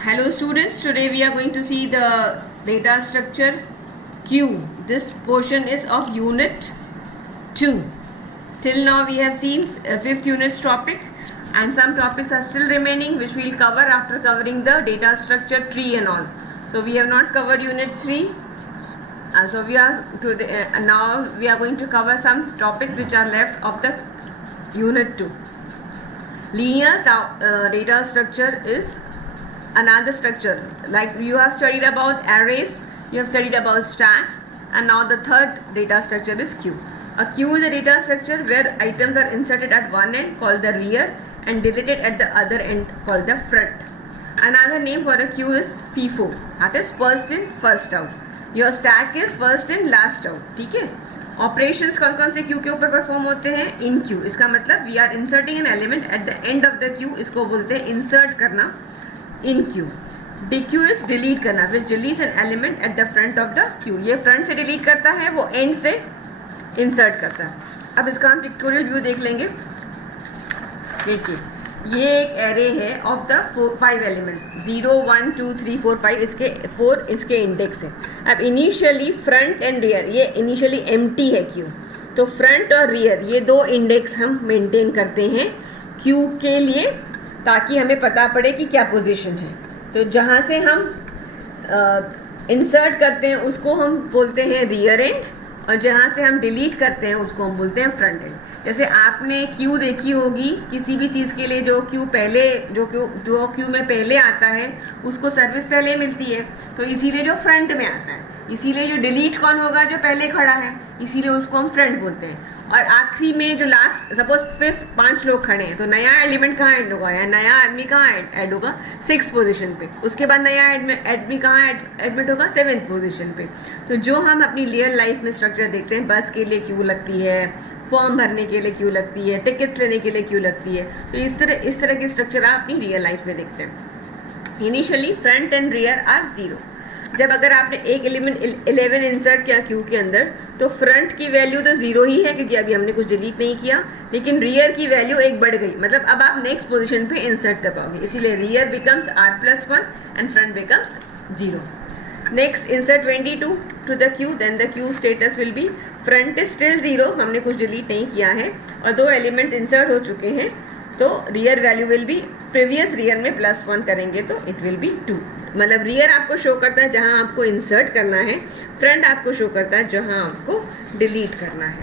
Hello students, today we are going to see the data structure Q. This portion is of unit 2. Till now we have seen 5th unit's topic and some topics are still remaining which we will cover after covering the data structure tree and all. So we have not covered unit 3. So we are now we are going to cover some topics which are left of the unit 2. Linear data structure is another structure. Like you have studied about arrays, you have studied about stacks, and now the third data structure is queue. A queue is a data structure where items are inserted at one end called the rear and deleted at the other end called the front. Another name for a queue is FIFO, that is first in first out. Your stack is first in last out. ठीक है. Operations कौन कौन से Q के ऊपर perform होते हैं? Enqueue. इसका मतलब we are inserting an element at the end of the queue. इसको बोलते हैं इंसर्ट करना enqueue. Dequeue is delete करना, which deletes an element at the front of the queue. ये फ्रंट से डिलीट करता है, वो एंड से इंसर्ट करता है. अब इसका हम पिक्टोरियल व्यू देख लेंगे. देखिए ये एक एरे है ऑफ द 5 एलिमेंट्स. 0 1 2 3 4 5 इसके 4 इसके इंडेक्स है. अब इनिशियली फ्रंट एंड रियर, ये इनिशियली एम्प्टी है क्यू, तो फ्रंट और रियर ये दो इंडेक्स हम मेंटेन करते हैं क्यू के लिए ताकि हमें पता पड़े कि क्या पोजीशन है. तो जहाँ से हम इंसर्ट करते हैं उसको हम बोलते हैं रियर एंड, और जहाँ से हम डिलीट करते हैं उसको हम बोलते हैं फ्रंट एंड. जैसे आपने क्यू देखी होगी किसी भी चीज़ के लिए, जो क्यू में पहले आता है उसको सर्विस पहले मिलती है, तो इसीलिए जो फ्रंट में आता है. इसीलिए जो डिलीट कौन होगा? जो पहले खड़ा है, इसीलिए उसको हम फ्रंट बोलते हैं. और आखिरी में जो लास्ट, सपोज फिर 5 लोग खड़े हैं, तो नया एलिमेंट कहाँ ऐड होगा या नया आदमी कहाँ ऐड होगा? 6th पोजीशन पे. उसके बाद नया आदमी कहाँ एडमिट होगा? 7th पोजीशन पे. तो जो हम अपनी रियल लाइफ में स्ट्रक्चर देखते हैं, बस के लिए क्यू लगती है, फॉर्म भरने के लिए क्यू लगती है, टिकट्स लेने के लिए क्यू लगती है, तो इस तरह के स्ट्रक्चर आप अपनी रियल लाइफ में देखते हैं. Initially front and rear are 0. जब अगर आपने एक एलिमेंट 11 इंसर्ट किया क्यू के अंदर, तो फ्रंट की वैल्यू तो 0 ही है क्योंकि अभी हमने कुछ डिलीट नहीं किया, लेकिन रियर की वैल्यू एक बढ़ गई. मतलब अब आप नेक्स्ट पोजीशन पे इंसर्ट कर पाओगे, इसीलिए rear becomes r+1 and front becomes 0. Next insert 22 to the queue, then the queue status will be front is still 0, हमने कुछ डिलीट नहीं किया है और 2 एलिमेंट्स इंसर्ट हो चुके हैं, तो rear value will be, previous rear में +1 करेंगे तो इट विल बी 2. मतलब रियर आपको शो करता है जहां आपको इंसर्ट करना है, फ्रंट आपको शो करता है जहां आपको डिलीट करना है.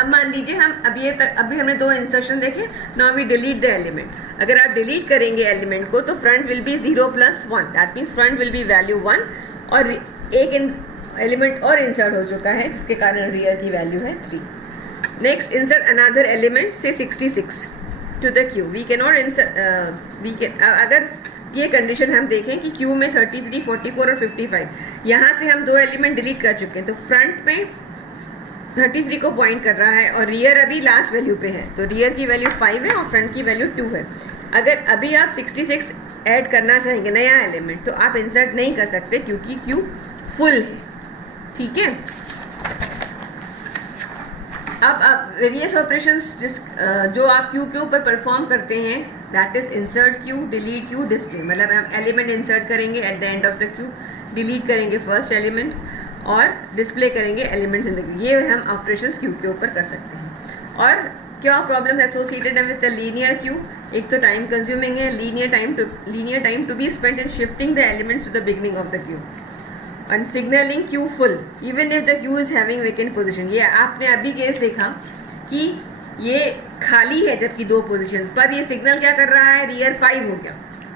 अब मान लीजिए हम अभी हमने 2 इंसर्शन देखे. Now we delete the element. अगर आप डिलीट करेंगे एलिमेंट को तो front will be 0 + 1, that means front will be value 1 और एक एलिमेंट और इंसर्ट हो चुका है जिसके कारण रियर की वैल्यू है 3. नेक्स्ट इंसर्ट अनदर एलिमेंट से 66 to the queue. We can not insert, अगर ये कंडीशन हम देखें कि क्यू में 33, 44 और 55, यहाँ से हम 2 एलिमेंट डिलीट कर चुके हैं, तो फ्रंट में 33 को पॉइंट कर रहा है और रियर अभी लास्ट वैल्यू पे है, तो रियर की वैल्यू 5 है और फ्रंट की वैल्यू 2 है. अगर अभी आप 66 ऐड करना चाहेंगे नया एलिमेंट, तो आप इंसर्ट नहीं कर सकते क्योंकि क्यू फुल है. ठीक है. अब वेरियस ऑपरेशंस जो आप क्यू के ऊपर परफॉर्म करते हैं, that is insert Q, delete Q, display. मतलब हम एलिमेंट इंसर्ट करेंगे eight the end of the Q, delete करेंगे फर्स्ट एलिमेंट और डिस्प्ले करेंगे एलिमेंट्स इन द क्यू. ये हम ऑपरेशंस क्यू के ऊपर कर सकते हैं. और क्या प्रॉब्लम एसोसिएटेड है विद द लीनियर क्यू? एक तो टाइम कंज्यूमिंग है, linear time to be spent in shifting the elements to the beginning of the queue, and signaling queue full even if the queue is having vacant position. ये आपने अभी case देखा कि ये खाली है जबकि 2 पोजीशन पर, ये सिग्नल क्या कर रहा है? रियर 5 हो गया,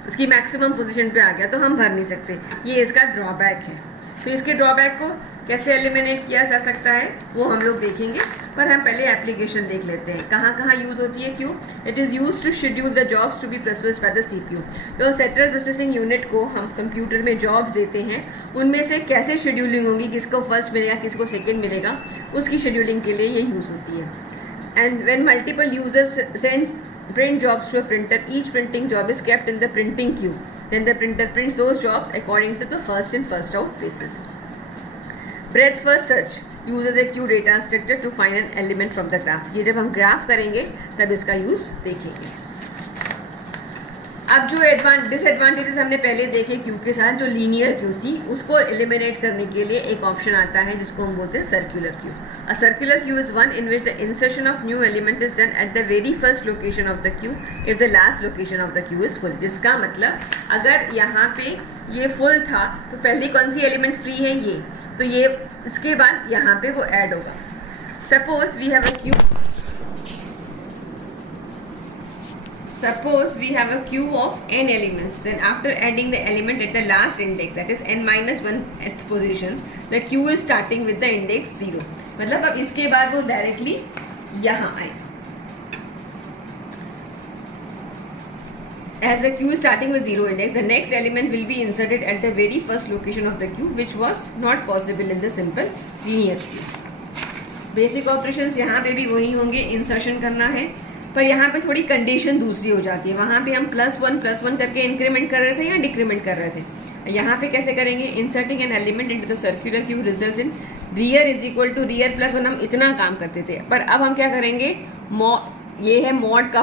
उसकी मैक्सिमम पोजीशन पे आ गया, तो हम भर नहीं सकते. ये इसका ड्रॉबैक है. तो इसके ड्रॉबैक को कैसे एलिमिनेट किया जा सकता है वो हम लोग देखेंगे, पर हम पहले एप्लीकेशन देख लेते हैं. कहाँ कहाँ यूज़ होती है queue? It is use to schedule the jobs to be processed by the CPU. तो सेंट्रल प्रोसेसिंग यूनिट को हम कंप्यूटर में जॉब्स देते हैं, उनमें से कैसे शेड्यूलिंग होगी, किसको फर्स्ट मिलेगा किसको सेकेंड मिलेगा, उसकी शेड्यूलिंग के लिए ये यूज़ होती है. And when multiple users send print jobs to a printer, each printing job is kept in the printing queue, then the printer prints those jobs according to the first in first out basis. Breadth first search uses a queue data structure to find an element from the graph. ये जब हम graph करेंगे तब इसका use देखेंगे. अब जो disadvantages हमने पहले देखे क्यू के साथ, जो लीनियर क्यू थी, उसको एलिमिनेट करने के लिए एक ऑप्शन आता है जिसको हम बोलते हैं circular queue. A circular Q is one in which the insertion of new element is done at the very first location of the Q if the last location of the Q is full. जिसका मतलब अगर यहाँ पे ये full था तो पहले कौन सी एलिमेंट फ्री है, ये, तो ये इसके बाद यहाँ पे वो ऐड होगा. Suppose we have a queue of n elements, then after adding the element at the last index, that is n minus 1th position, the queue is starting with the index 0. मतलब अब इसके बाद वो directly यहाँ आएगा. As the queue is starting with 0 index, the next element will be inserted at the very first location of the queue, which was not possible in the simple linear queue. Basic operations यहाँ पे भी वही होंगे, insertion करना है, पर यहाँ पे थोड़ी कंडीशन दूसरी हो जाती है. वहाँ पे हम +1 करके इंक्रीमेंट कर रहे थे या डिक्रीमेंट कर रहे थे. यहाँ पे कैसे करेंगे, inserting an element into the circular queue results in rear is equal to rear +1. हम इतना काम करते थे, पर अब हम क्या करेंगे, ये है मॉड का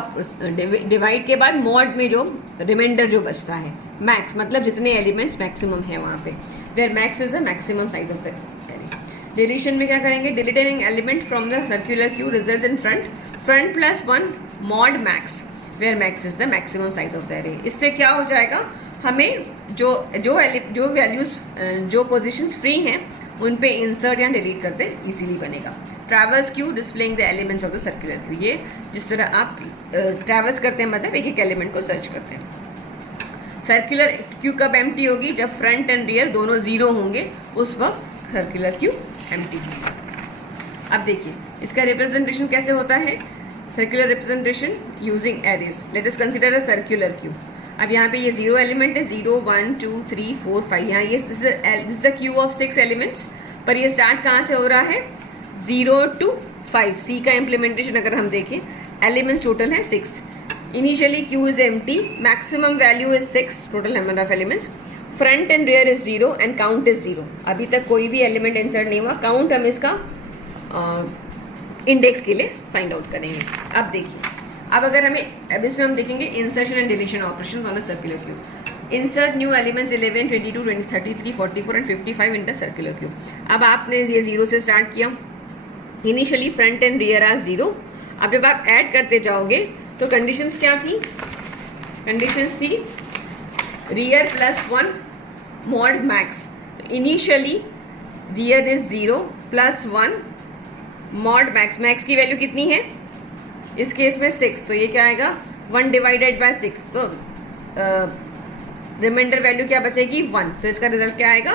डिवाइड के बाद मॉड में जो रिमाइंडर जो बचता है, मैक्स, मतलब जितने एलिमेंट्स मैक्सिमम है वहाँ पे, where max is the maximum size of the array. Deletion में क्या करेंगे, deleting element from the circular queue results in front +1 mod max where max is the maximum size of the array. इससे क्या हो जाएगा, हमें जो वैल्यूज जो पोजीशंस फ्री हैं उन पे इंसर्ट या डिलीट करते इजीली बनेगा. Traverse Q displaying the elements of the circular Q. ये जिस तरह आप ट्रैवर्स करते हैं, मतलब एक एक एलिमेंट को सर्च करते हैं. सर्कुलर क्यू कब एम्प्टी होगी, जब फ्रंट एंड रियर दोनों 0 होंगे, उस वक्त सर्कुलर क्यू एम्प्टी होगी. अब देखिए इसका रिप्रेजेंटेशन कैसे होता है, circular representation using arrays. Let us consider a circular queue. अब यहाँ पे ये 0 एलिमेंट है, 0 1 2 3 4 5. यहाँ ये this is the Q of 6 elements, पर ये स्टार्ट कहाँ से हो रहा है, 0 to 5. सी का इम्प्लीमेंटेशन अगर हम देखें, एलिमेंट्स टोटल है 6. Initially Q is empty, maximum value is 6, total number of elements. Front and rear is 0 and count is 0. अभी तक कोई भी एलिमेंट इंसर्ट नहीं हुआ. काउंट हम इसका इंडेक्स के लिए फाइंड आउट करेंगे. अब देखिए, अब अगर अब इसमें हम देखेंगे insertion and deletion operation on a circular queue. Insert new elements 11 22 20 33 44 and 55 in the circular queue. अब आपने ये 0 से स्टार्ट किया. Initially front and rear are 0. अब जब आप ऐड करते जाओगे तो कंडीशंस क्या थी, कंडीशंस थी rear +1 mod max. Initially rear is 0 +1 mod max. Max की वैल्यू कितनी है इस केस में 6, तो ये क्या आएगा 1 डिवाइडेड बाय 6. तो रिमाइंडर वैल्यू क्या बचेगी 1. तो इसका रिजल्ट क्या आएगा,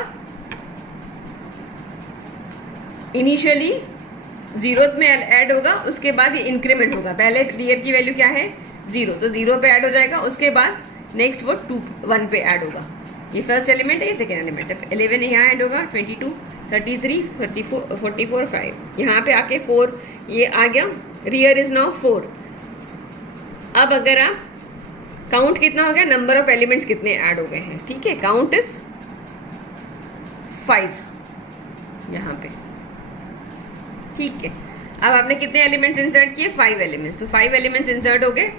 इनिशियली 0 में ऐड होगा, उसके बाद ये इंक्रीमेंट होगा. पहले रियर की वैल्यू क्या है 0, तो 0 पे ऐड हो जाएगा, उसके बाद नेक्स्ट वो 1 पे ऐड होगा. ये फर्स्ट एलिमेंट है, ये सेकेंड एलिमेंट है. 11 यहाँ ऐड होगा, 22 33 34 44 5. यहाँ पे आके 4 ये आ गया. Rear is now 4. अब अगर आप काउंट कितना हो गया, नंबर ऑफ एलिमेंट्स कितने ऐड हो गए हैं, ठीक है, काउंट इज 5 यहाँ पे, ठीक है. अब आपने कितने एलिमेंट्स इंसर्ट किए, 5 एलिमेंट्स. तो 5 एलिमेंट्स इंसर्ट हो गए.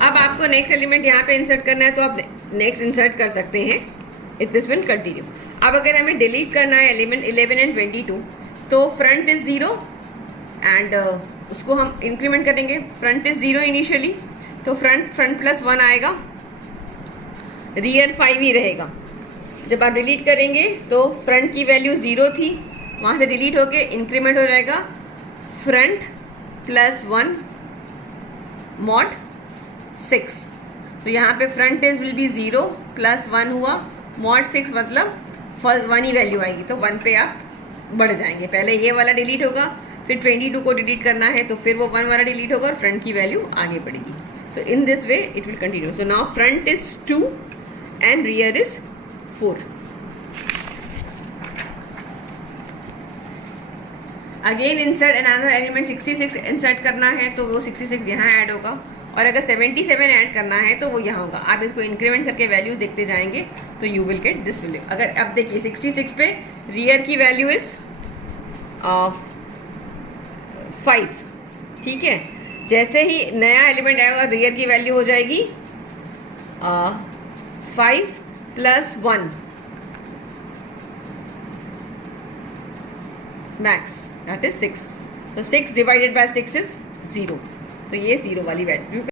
अब आपको नेक्स्ट एलिमेंट यहाँ पे इंसर्ट करना है, तो आप नेक्स्ट इंसर्ट कर सकते हैं. It this will continue. अब अगर हमें डिलीट करना है एलिमेंट 11 एंड 22, तो फ्रंट इज 0 एंड उसको हम इंक्रीमेंट करेंगे. फ्रंट इज 0 इनिशियली, तो फ्रंट +1 आएगा, रियर 5 ही रहेगा. जब आप डिलीट करेंगे तो फ्रंट की वैल्यू 0 थी, वहाँ से डिलीट होके इंक्रीमेंट हो जाएगा फ्रंट +1 मॉड 6. तो यहाँ पे फ्रंट इज विल बी 0 +1 हुआ, मॉड 6 मतलब 1 ही वैल्यू आएगी, तो 1 पे आप बढ़ जाएंगे. पहले ये वाला डिलीट होगा, फिर 22 को डिलीट करना है, तो फिर वो 1 वाला डिलीट होगा और फ्रंट की वैल्यू आगे बढ़ेगी. So in this way it will continue. So now front is 2 and rear is 4. Again insert another element 66 insert करना है, तो वो 66 यहाँ ऐड होगा, और अगर 77 ऐड करना है तो वो यहाँ होगा. आप इसको इंक्रीमेंट करके वैल्यूज देखते जाएंगे तो you will get this value. अगर अब देखिए 66 पे रियर की वैल्यू इज 5, ठीक है. जैसे ही नया एलिमेंट आएगा रियर की वैल्यू हो जाएगी 5 plus 1 max, that is 6. So 6 divided by 6 is 0. तो ये 0 वाली वैल्यू